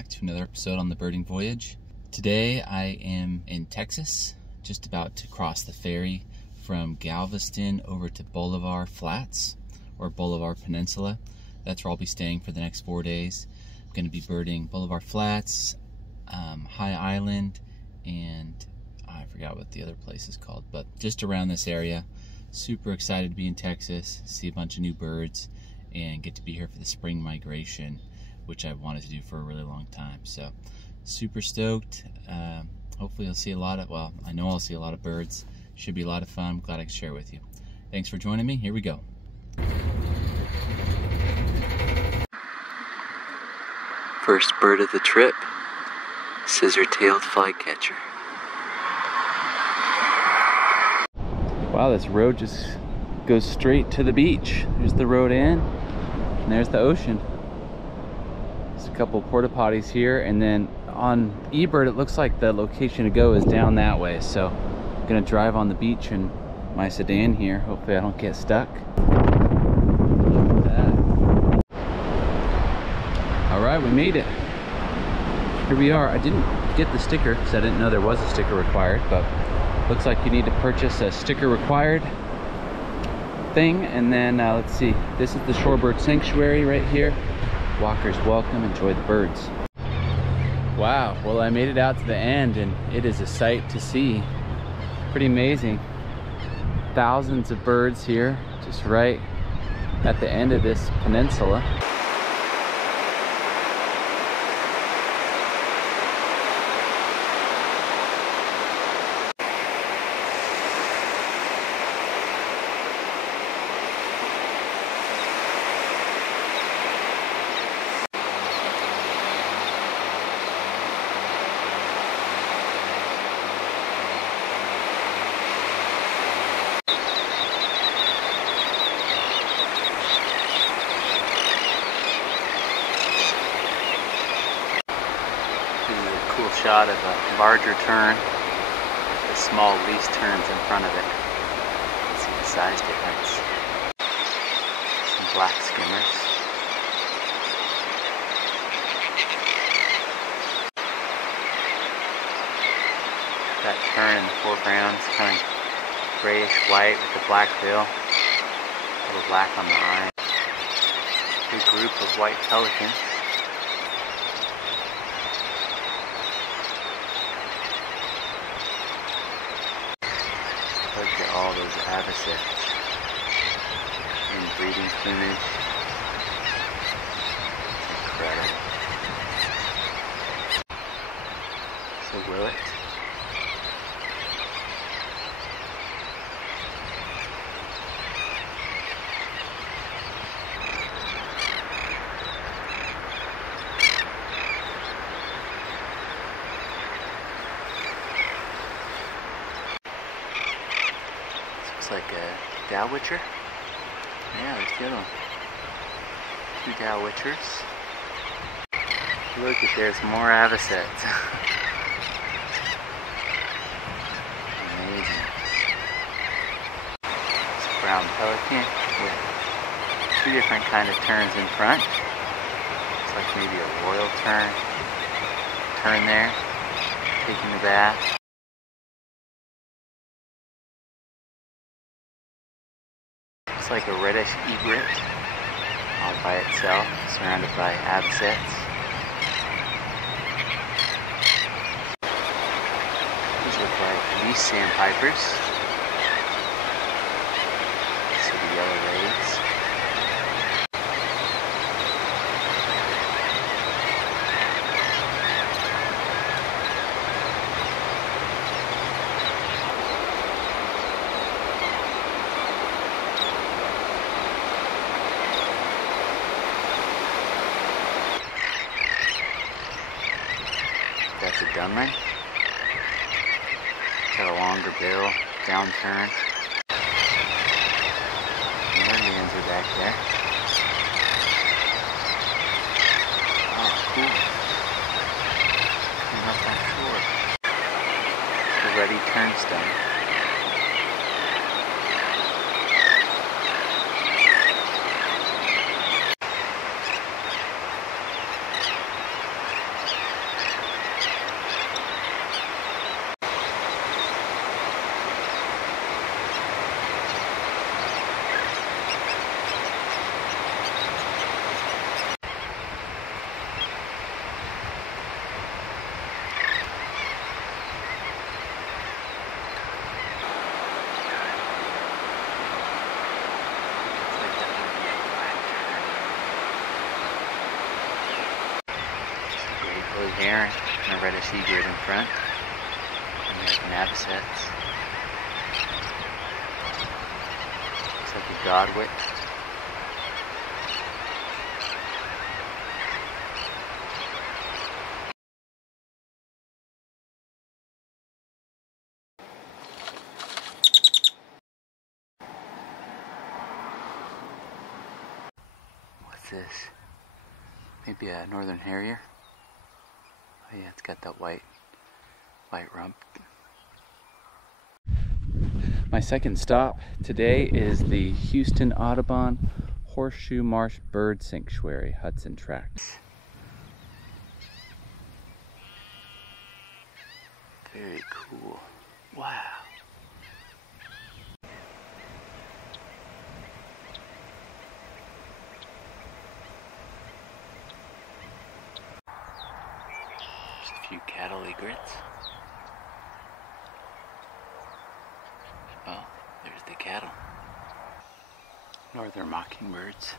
back to another episode on the Birding Voyage. Today I am in Texas, just about to cross the ferry from Galveston over to Bolivar Flats, or Bolivar Peninsula. That's where I'll be staying for the next 4 days. I'm going to be birding Bolivar Flats, High Island, and I forgot what the other place is called, but just around this area. Super excited to be in Texas, see a bunch of new birds, and get to be here for the spring migration, which I've wanted to do for a really long time. So super stoked. Hopefully you'll see a lot of, well, I know I'll see a lot of birds. Should be a lot of fun. I'm glad I could share with you. Thanks for joining me. Here we go. First bird of the trip, scissor-tailed flycatcher. Wow, this road just goes straight to the beach. There's the road in, and there's the ocean. There's a couple porta potties here, and then on eBird it looks like the location to go is down that way. So I'm gonna drive on the beach in my sedan here. Hopefully I don't get stuck. Look at that. All right, we made it. Here we are. I didn't get the sticker because I didn't know there was a sticker required, but looks like you need to purchase a sticker required thing. And then let's see, this is the Shorebird Sanctuary right here. Walkers welcome, enjoy the birds. Wow, well I made it out to the end and it is a sight to see. Pretty amazing. Thousands of birds here, just right at the end of this peninsula. Shot of a larger tern with small least terns in front of it. You can see the size difference. Some black skimmers. That tern in the foreground is kind of grayish white with a black bill, a little black on the eye. Big group of white pelicans. Look at all those avocets in breeding plumage. Incredible. So willet. Like a dowitcher. Yeah, there's the other one. 2 dowitchers. Look at, there's more avocets. Amazing. It's a brown pelican with 2 different kind of terns in front. Looks like maybe a royal tern there, taking a bath. Like a reddish egret all by itself, surrounded by avocets. These look like least sandpipers. See the yellow rays. That's a dunlin. Got a longer bill, down turn. Mermans are back there. Oh, cool. Coming up on shore. The ruddy turnstone. heron and a reddish egret in front. American avocets. Looks like a godwit. What's this? Maybe a northern harrier? Oh yeah, it's got that white rump. My second stop today is the Houston Audubon Horseshoe Marsh Bird Sanctuary, Hudson Tract. Very cool. Wow. Just a few cattle egrets. Oh, there's the cattle. Northern mockingbirds.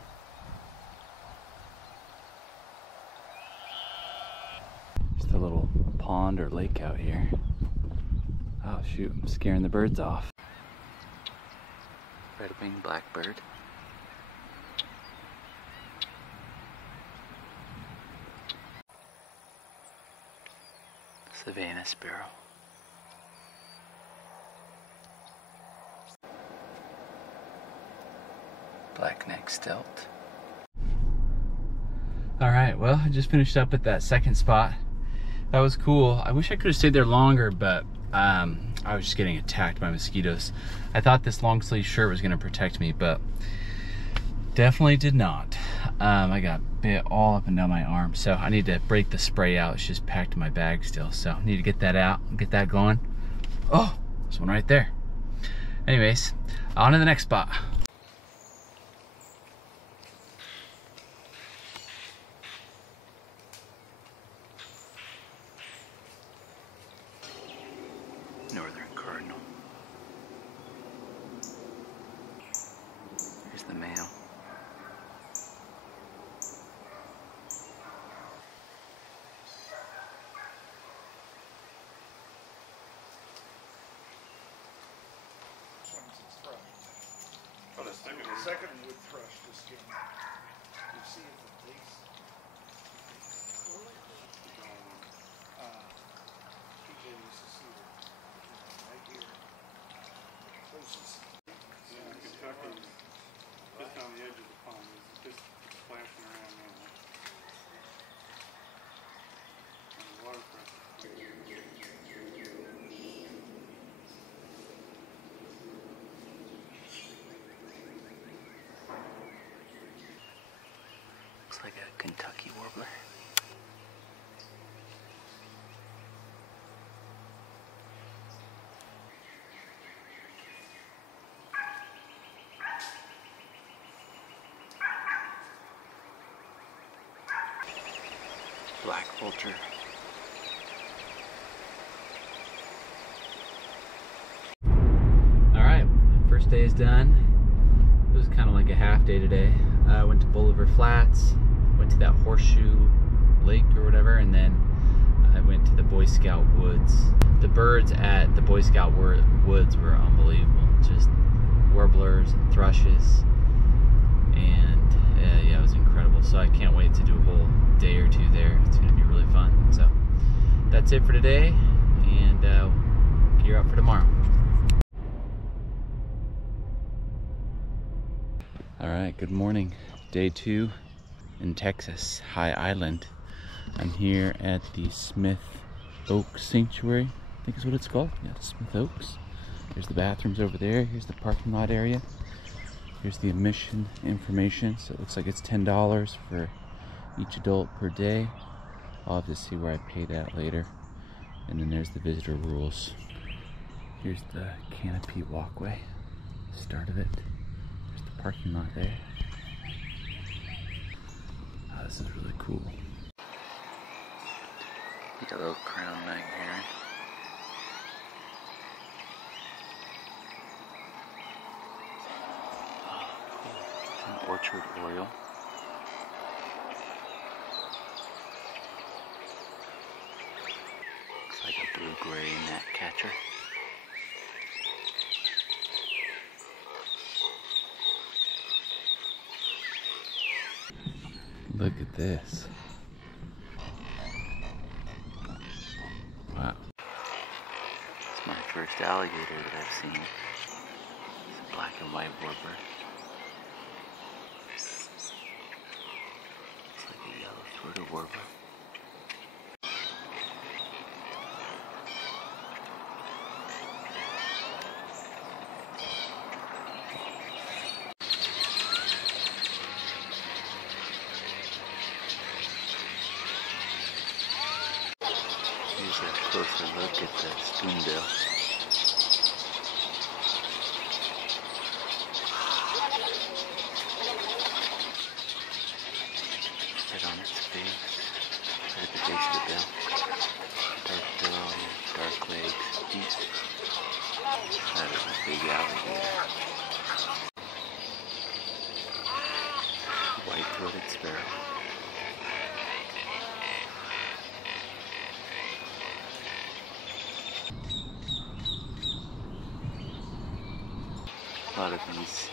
Just a little pond or lake out here. Oh shoot, I'm scaring the birds off. Red-winged blackbird. Savannah sparrow. Black-necked stilt. Alright, well, I just finished up at that second spot. That was cool. I wish I could have stayed there longer, but I was just getting attacked by mosquitoes. I thought this long sleeve shirt was going to protect me, but definitely did not. I got bit all up and down my arm, so I need to break the spray out. It's just packed in my bag still, so I need to get that out, get that going. Oh, there's one right there. Anyways, on to the next spot. Northern cardinal. Here's the male. The second wood thrush just came. You see it at least. People used to see it right here. Closest. Yeah, Kentucky, just on the edge of the pond, it's just splashing around now. And the water pressure. Looks like a Kentucky warbler. Black vulture. Alright, first day is done. It was kind of like a half day today. I went to Bolivar Flats, went to that Horseshoe Lake or whatever, and then I went to the Boy Scout Woods. The birds at the Boy Scout Woods were unbelievable. Just warblers and thrushes, and yeah, it was incredible. So I can't wait to do a whole day or two there. It's going to be really fun. So that's it for today, and gear up for tomorrow. All right, good morning. Day 2 in Texas, High Island. I'm here at the Smith Oaks Sanctuary, I think is what it's called. Yeah, the Smith Oaks. There's the bathrooms over there. Here's the parking lot area. Here's the admission information. So it looks like it's $10 for each adult per day. I'll have to see where I pay that later. And then there's the visitor rules. Here's the canopy walkway, start of it. There's the parking lot there. Oh, this is really cool. Yellow crowned night heron. Oh, cool. An orchard oriole. blue-gray gnatcatcher. Look at this. Wow. It's my first alligator that I've seen. It's a black and white warbler. It's like a yellow-throated warbler. Here's a closer look at the spoonbill. Right on its face, right at the base of the bill. Dark bill, dark legs, teeth. That is a big alligator. White-throated sparrow. A lot of these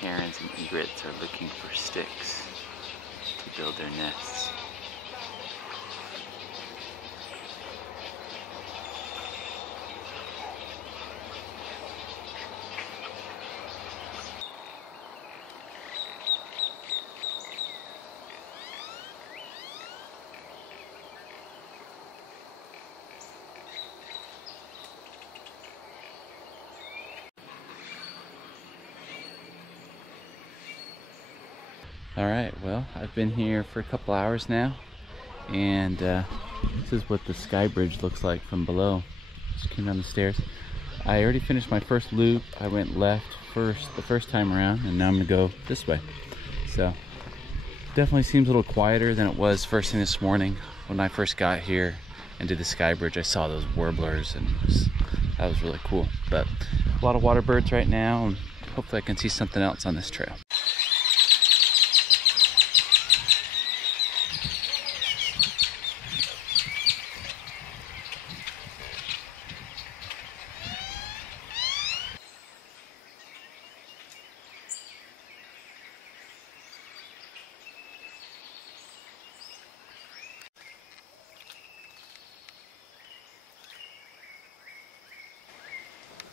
herons and egrets are looking for sticks to build their nests. Alright, well, I've been here for a couple hours now, and this is what the sky bridge looks like from below. Just came down the stairs. I already finished my first loop. I went left the first time around, and now I'm going to go this way. So, definitely seems a little quieter than it was first thing this morning. When I first got here and did the sky bridge, I saw those warblers, and that was really cool. But a lot of water birds right now, and hopefully I can see something else on this trail.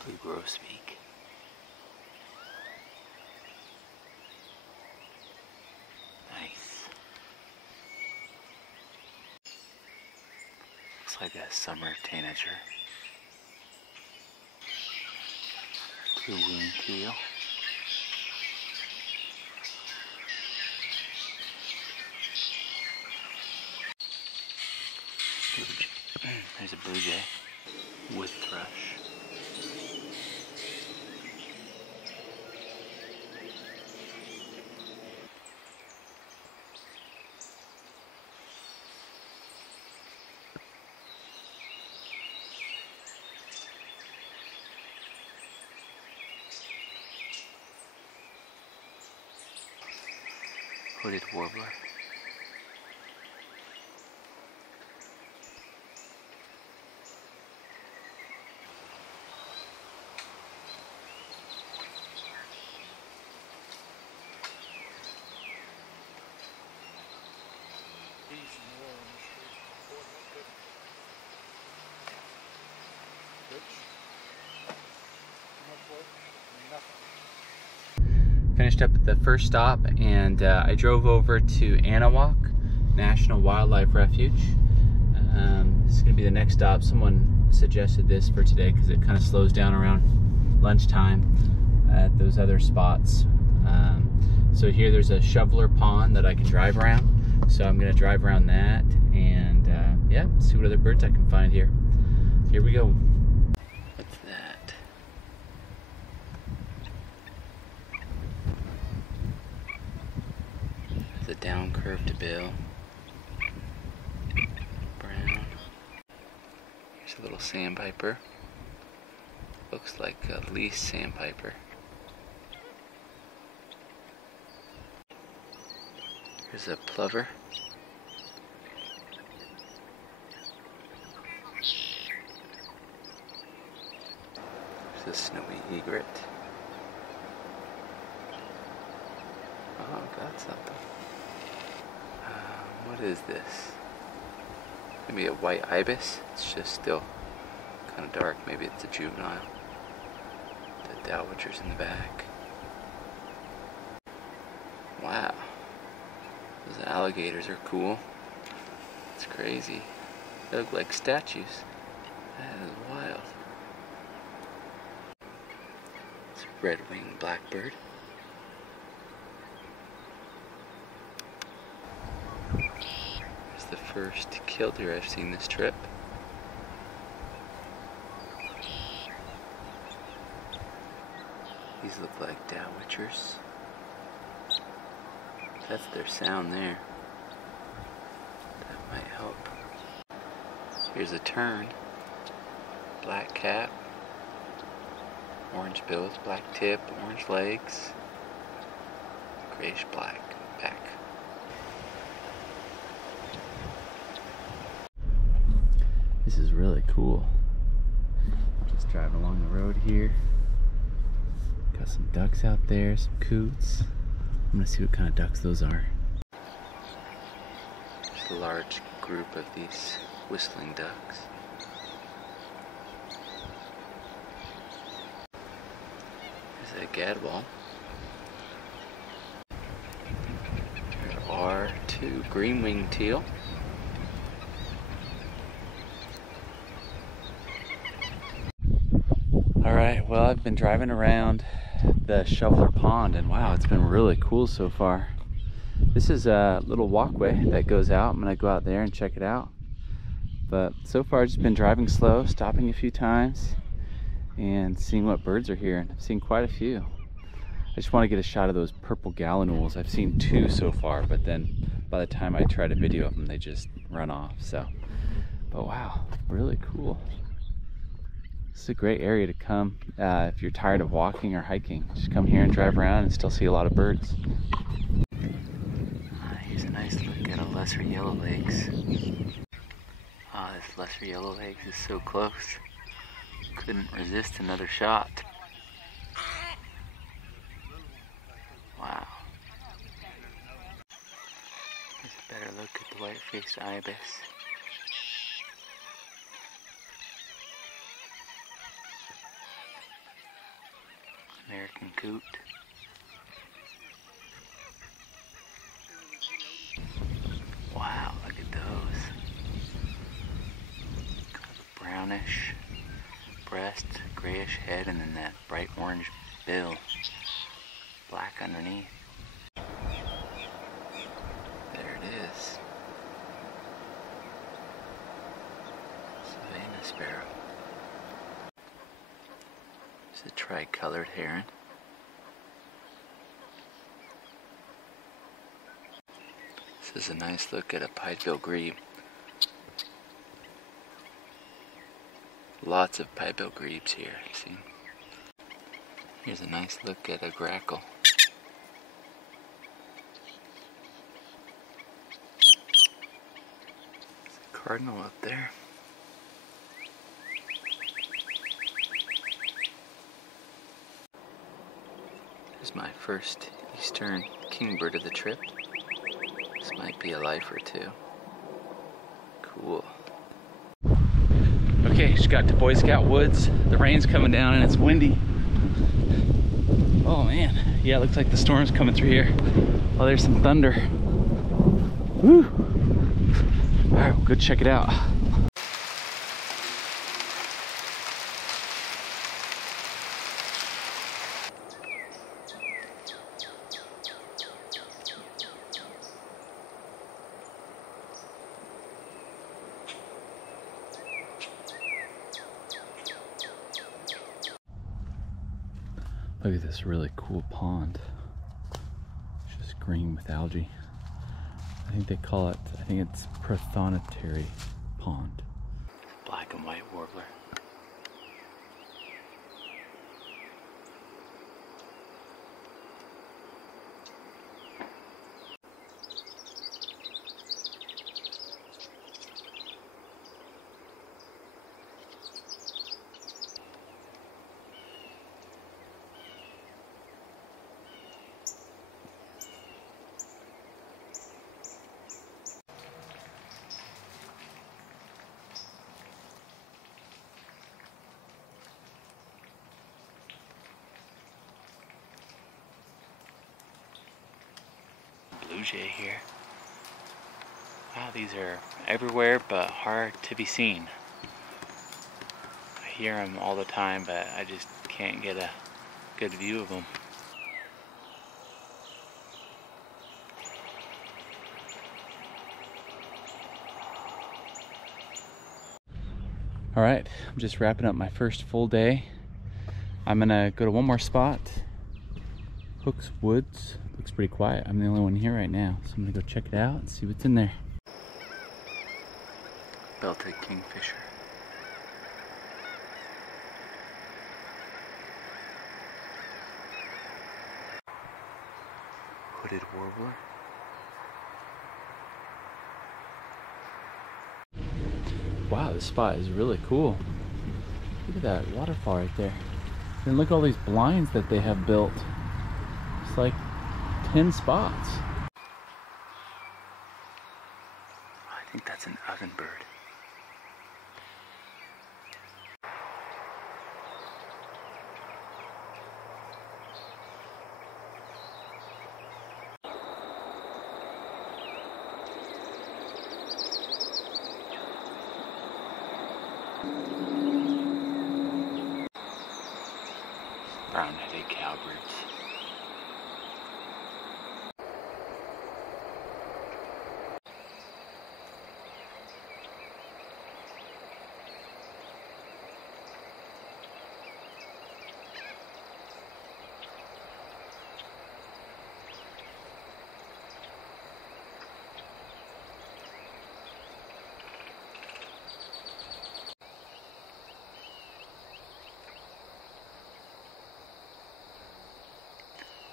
Blue grosbeak. Nice. Looks like a summer tanager. Blue wing teal. There's a blue jay. Wood thrush. Hooded warbler. Finished up at the first stop, and I drove over to Anahuac National Wildlife Refuge. This is going to be the next stop. Someone suggested this for today because it kind of slows down around lunchtime at those other spots. So here there's a shoveler pond that I can drive around. So I'm going to drive around that and yeah, see what other birds I can find here. Here we go. What's that? The down curved bill. Brown. Here's a little sandpiper. Looks like a least sandpiper. Here's a plover. There's a snowy egret. Oh, got something. What is this? Maybe a white ibis? It's just still kind of dark. Maybe it's a juvenile. The dowitcher's in the back. Wow. Those alligators are cool. It's crazy. They look like statues. That is wild. It's a red-winged blackbird. It's the first killdeer I've seen this trip. These look like dowitchers. That's their sound there. That might help. Here's a tern. Black cap. Orange bills, black tip, orange legs. Grayish black back. This is really cool. Just driving along the road here. Got some ducks out there, some coots. I'm gonna see what kind of ducks those are. There's a large group of these whistling ducks. There's a gadwall. There are two green-winged teal. Alright, well, I've been driving around the Shoveler Pond and wow, it's been really cool so far. This is a little walkway that goes out. I'm gonna go out there and check it out. But so far I've just been driving slow, stopping a few times and seeing what birds are here. And I've seen quite a few. I just want to get a shot of those purple gallinules. I've seen two so far, but then by the time I try to video of them, they just run off. So, but wow, really cool. This is a great area to come if you're tired of walking or hiking. Just come here and drive around and still see a lot of birds. Here's a nice look at a lesser yellowlegs. This lesser yellowlegs is so close. Couldn't resist another shot. Wow. Here's a better look at the white-faced ibis. American coot. Wow, look at those. Kind of a brownish breast, grayish head, and then that bright orange bill. Black underneath. There it is. Sabine sparrow. It's a tricolored heron. This is a nice look at a pied-bill grebe. Lots of pied-bill grebes here, see? Here's a nice look at a grackle. There's a cardinal up there. This is my first eastern kingbird of the trip. This might be a life or two. Cool. Okay, just got to Boy Scout Woods. The rain's coming down and it's windy. Oh man, yeah, it looks like the storm's coming through here. Oh, there's some thunder. Woo! All right, we'll go check it out. Look at this really cool pond. It's just green with algae. I think they call it, I think it's prothonotary pond. Black and white warbler. jay here. Wow, these are everywhere but hard to be seen. I hear them all the time, but I just can't get a good view of them. All right, I'm just wrapping up my first full day. I'm gonna go to one more spot. Hook's Woods. Looks pretty quiet. I'm the only one here right now, so I'm gonna go check it out and see what's in there. Belted kingfisher. Hooded warbler. Wow, this spot is really cool. Look at that waterfall right there. And look at all these blinds that they have built. It's like 10 spots. I think that's an ovenbird. Brown-headed cowbirds.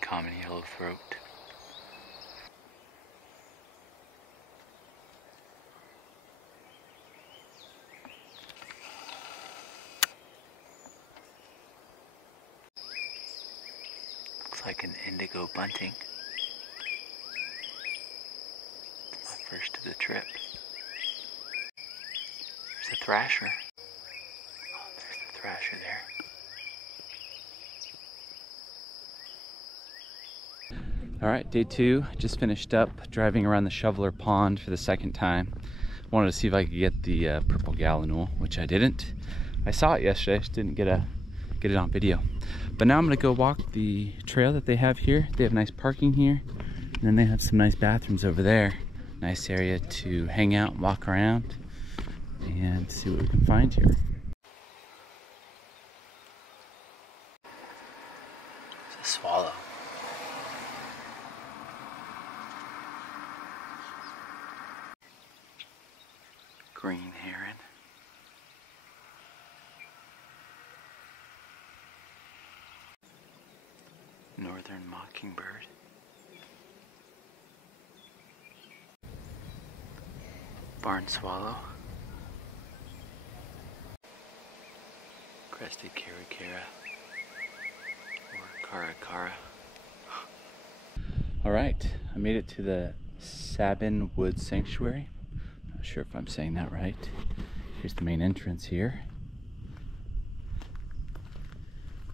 Common yellow throat. Looks like an indigo bunting. It's my first of the trip. There's a thrasher. Oh, there's the thrasher there. All right, day 2, just finished up driving around the Shoveler Pond for the second time. Wanted to see if I could get the purple gallinule, which I didn't. I saw it yesterday, just didn't get it on video. But now I'm gonna go walk the trail that they have here. They have nice parking here, and then they have some nice bathrooms over there. Nice area to hang out and walk around and see what we can find here. It's a swallow. Green heron. Northern mockingbird. Barn swallow. Crested caracara. Or caracara. Alright, I made it to the Sabine Woods Sanctuary. Not sure if I'm saying that right. Here's the main entrance here.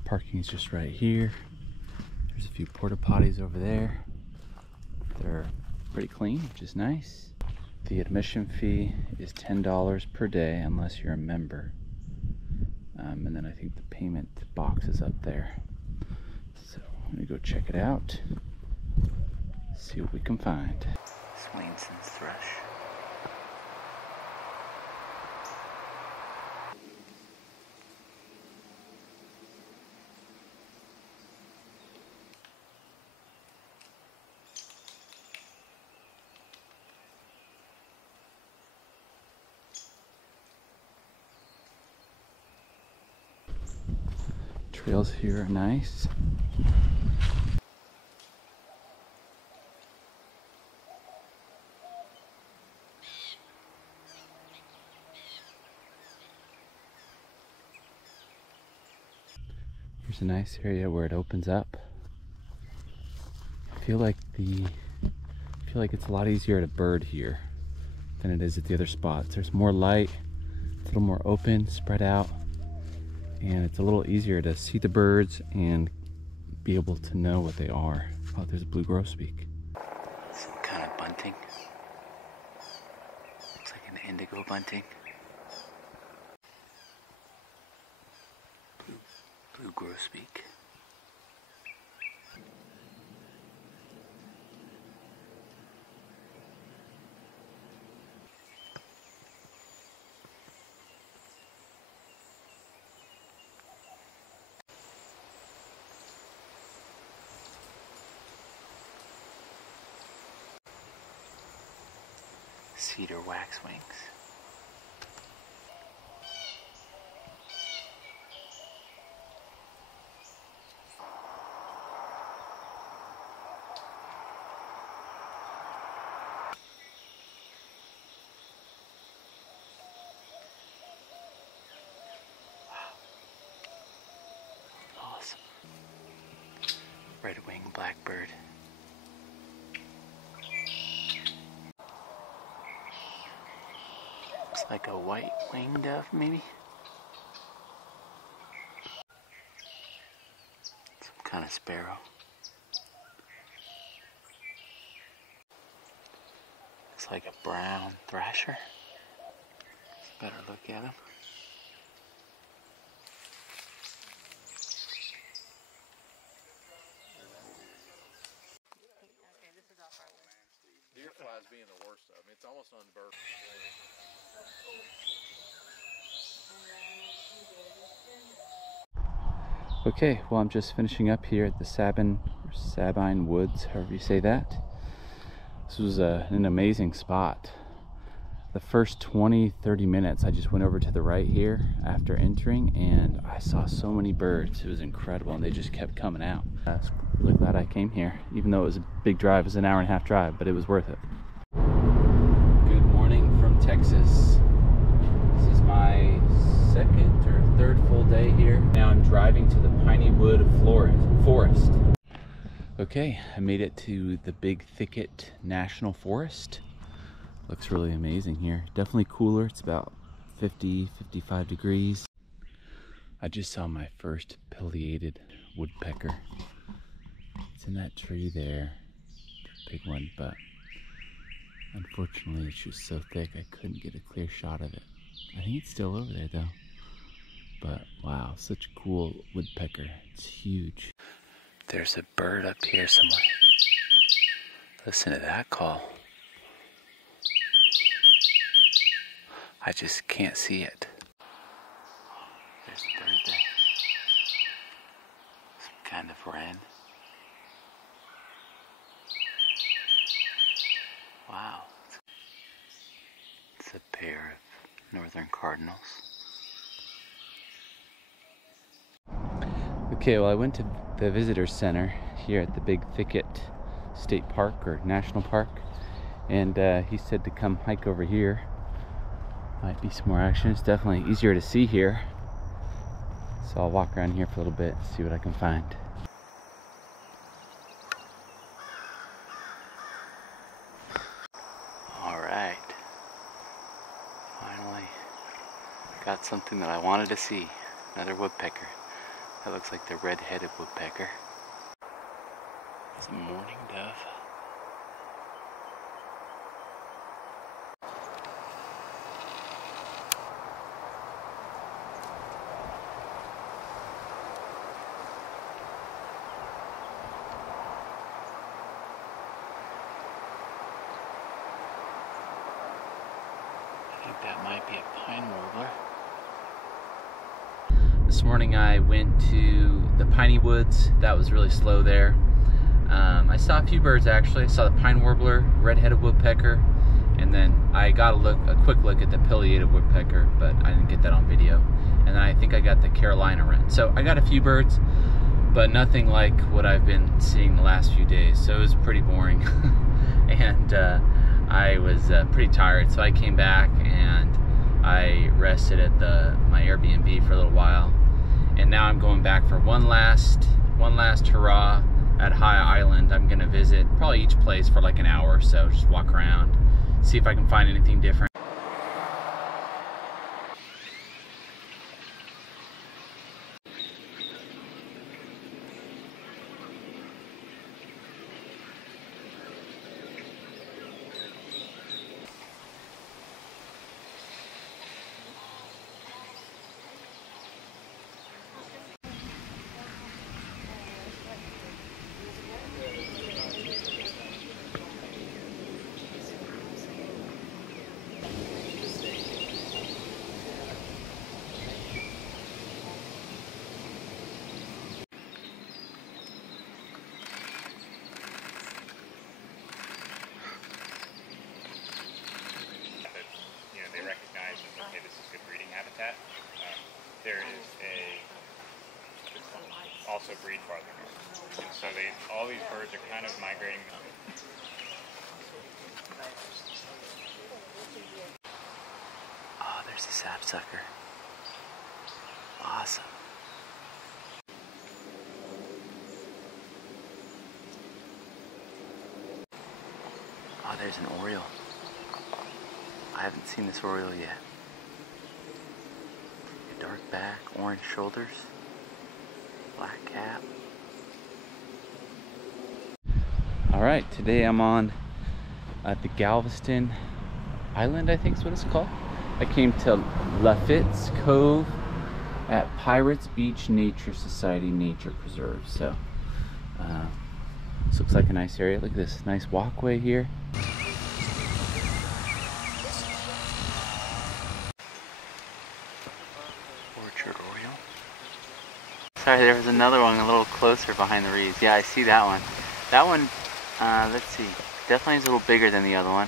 Parking is just right here. There's a few porta potties over there. They're pretty clean, which is nice. The admission fee is $10 per day unless you're a member. And then I think the payment box is up there. So I'm gonna go check it out. See what we can find. Swainson's thrush. Trails here are nice. Here's a nice area where it opens up. I feel like it's a lot easier to bird here than it is at the other spots. There's more light, it's a little more open, spread out, and it's a little easier to see the birds and be able to know what they are. Oh, there's a blue grosbeak. Some kind rainbow bunting. Blue grosbeak. Cedar waxwings. Awesome. Red-winged blackbird. Looks like a white-winged dove, maybe? Some kind of sparrow. Looks like a brown thrasher. Better look at him. Deer flies being the worst of them. It's almost unbird. Okay, well, I'm just finishing up here at the Sabine Woods, however you say that. This was an amazing spot. The first 20-30 minutes I just went over to the right here after entering, and I saw so many birds. It was incredible, and they just kept coming out. I'm really glad I came here, even though it was a big drive. It was an hour and a half drive, but it was worth it. Good morning from Texas. This is my second or third full day here. Now I'm driving to the Piney Wood Forest. Okay, I made it to the Big Thicket National Forest. Looks really amazing here. Definitely cooler. It's about 50-55 degrees. I just saw my first pileated woodpecker. It's in that tree there. Big one, but unfortunately it's just so thick I couldn't get a clear shot of it. I think it's still over there though. But wow, such a cool woodpecker. It's huge. There's a bird up here somewhere. Listen to that call. I just can't see it. There's a bird there. Some kind of wren. Wow. It's a pair of northern cardinals. Okay, well, I went to the visitor center here at the Big Thicket State Park or National Park, and he said to come hike over here. Might be some more action. It's definitely easier to see here, so I'll walk around here for a little bit, see what I can find. All right, finally got something that I wanted to see. Another woodpecker. That looks like the red-headed woodpecker. It's a mourning dove. I think that might be a pine warbler. This morning I went to the Piney Woods. That was really slow there. I saw a few birds actually. I saw the pine warbler, red-headed woodpecker, and then I got a quick look at the pileated woodpecker, but I didn't get that on video. And then I think I got the Carolina wren. So I got a few birds, but nothing like what I've been seeing the last few days. So it was pretty boring. And I was pretty tired, so I came back and I rested at my Airbnb for a little while, and now I'm going back for one last hurrah at High Island. I'm gonna visit probably each place for like an hour or so, just walk around, see if I can find anything different. there is also breed farther north. And so all these birds are kind of migrating. Oh, there's a sapsucker. Awesome. Oh, there's an oriole. I haven't seen this oriole yet. Dark back, orange shoulders, black cap. All right, today I'm on the Galveston Island, I think is what it's called. I came to Lafitte's Cove at Pirates Beach Nature Society Nature Preserve. So this looks like a nice area. Look at this nice walkway here. Orchard oriole. Sorry, there was another one a little closer behind the reeds. Yeah, I see that one. That one, let's see, definitely is a little bigger than the other one.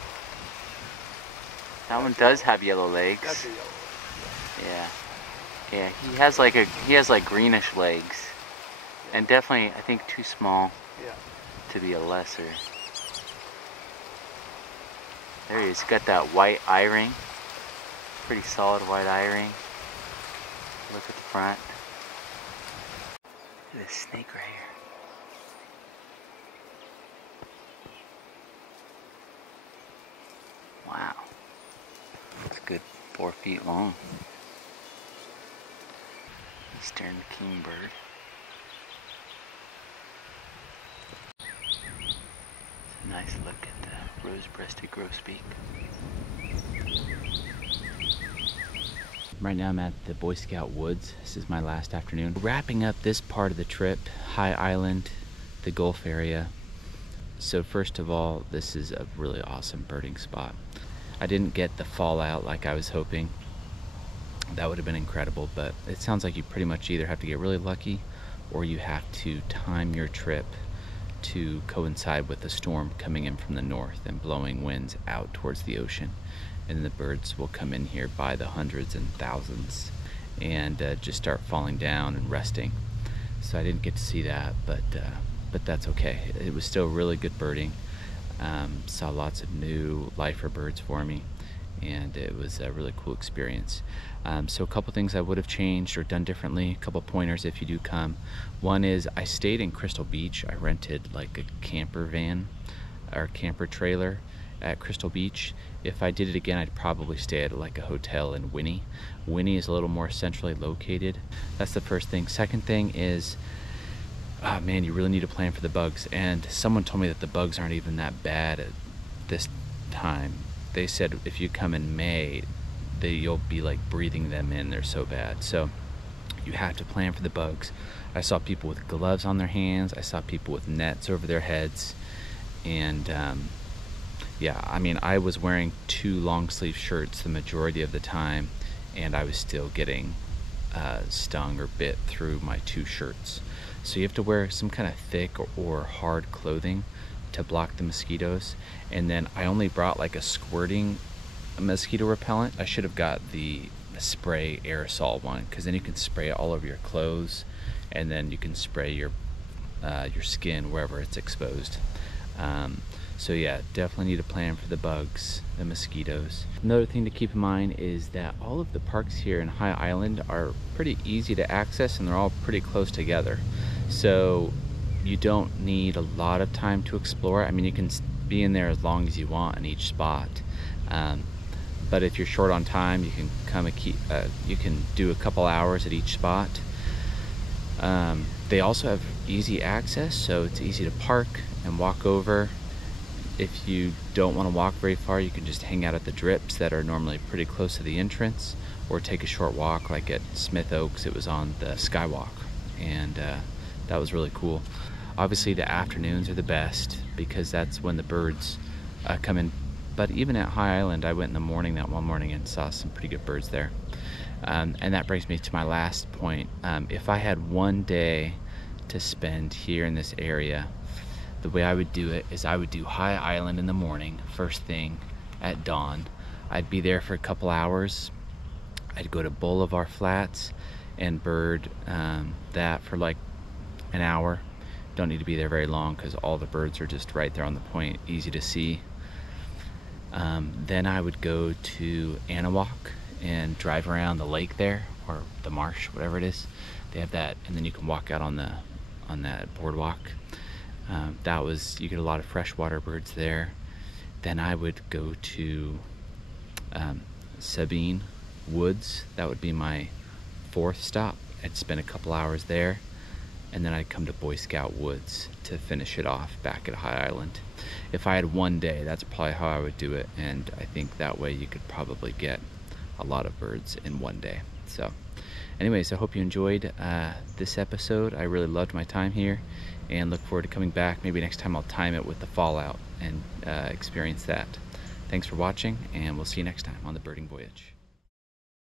That one does have yellow legs. That's a yellow. Yeah. Yeah, he has like greenish legs. And definitely, I think, too small to be a lesser. There he is. He's got that white eye ring. Pretty solid white eye ring. Look at the front. Look at this snake right here. Wow. It's a good 4 feet long. Eastern kingbird. It's a nice look at the rose-breasted grosbeak. Right now I'm at the Boy Scout Woods. This is my last afternoon. Wrapping up this part of the trip, High Island, the Gulf area. So first of all, this is a really awesome birding spot. I didn't get the fallout like I was hoping. That would have been incredible, but it sounds like you pretty much either have to get really lucky or you have to time your trip to coincide with a storm coming in from the north and blowing winds out towards the ocean. And the birds will come in here by the hundreds and thousands and just start falling down and resting. So I didn't get to see that, but that's okay. It was still really good birding. Saw lots of new lifer birds for me, and it was a really cool experience. So a couple things I would have changed or done differently, a couple pointers if you do come. One is I stayed in Crystal Beach. I rented like a camper van or camper trailer at Crystal Beach. If I did it again, I'd probably stay at like a hotel in Winnie. Winnie is a little more centrally located. That's the first thing. Second thing is, oh man, you really need to plan for the bugs. And someone told me that the bugs aren't even that bad at this time. They said if you come in May, you'll be like breathing them in. They're so bad. So you have to plan for the bugs. I saw people with gloves on their hands. I saw people with nets over their heads. And yeah, I mean, I was wearing 2 long sleeve shirts the majority of the time, and I was still getting stung or bit through my 2 shirts. So you have to wear some kind of thick or hard clothing to block the mosquitoes. And then I only brought like a squirting mosquito repellent. I should have got the spray aerosol one, because then you can spray it all over your clothes, and then you can spray your skin wherever it's exposed. So yeah, definitely need to plan for the bugs, the mosquitoes. Another thing to keep in mind is that all of the parks here in High Island are pretty easy to access, and they're all pretty close together. So you don't need a lot of time to explore. I mean, you can be in there as long as you want in each spot. But if you're short on time, you can you can do a couple hours at each spot. They also have easy access, so it's easy to park and walk over. If you don't want to walk very far, you can just hang out at the drips that are normally pretty close to the entrance, or take a short walk. Like at Smith Oaks, it was on the Skywalk, and that was really cool. Obviously the afternoons are the best because that's when the birds come in. But even at High Island, I went in the morning that one morning and saw some pretty good birds there. And that brings me to my last point. If I had one day to spend here in this area, the way I would do it is I would do High Island in the morning, first thing at dawn. I'd be there for a couple hours. I'd go to Bolivar Flats, and bird that for like an hour. Don't need to be there very long because all the birds are just right there on the point, easy to see. Then I would go to Anahuac and drive around the lake there, or the marsh, whatever it is. They have that, and then you can walk out on that boardwalk. You get a lot of freshwater birds there. Then I would go to Sabine Woods. That would be my 4th stop. I'd spend a couple hours there, and then I'd come to Boy Scout Woods to finish it off back at High Island. If I had one day, that's probably how I would do it, and I think that way you could probably get a lot of birds in one day. So anyways, I hope you enjoyed this episode. I really loved my time here and look forward to coming back. Maybe next time I'll time it with the fallout and experience that. Thanks for watching, and we'll see you next time on the Birding Voyage.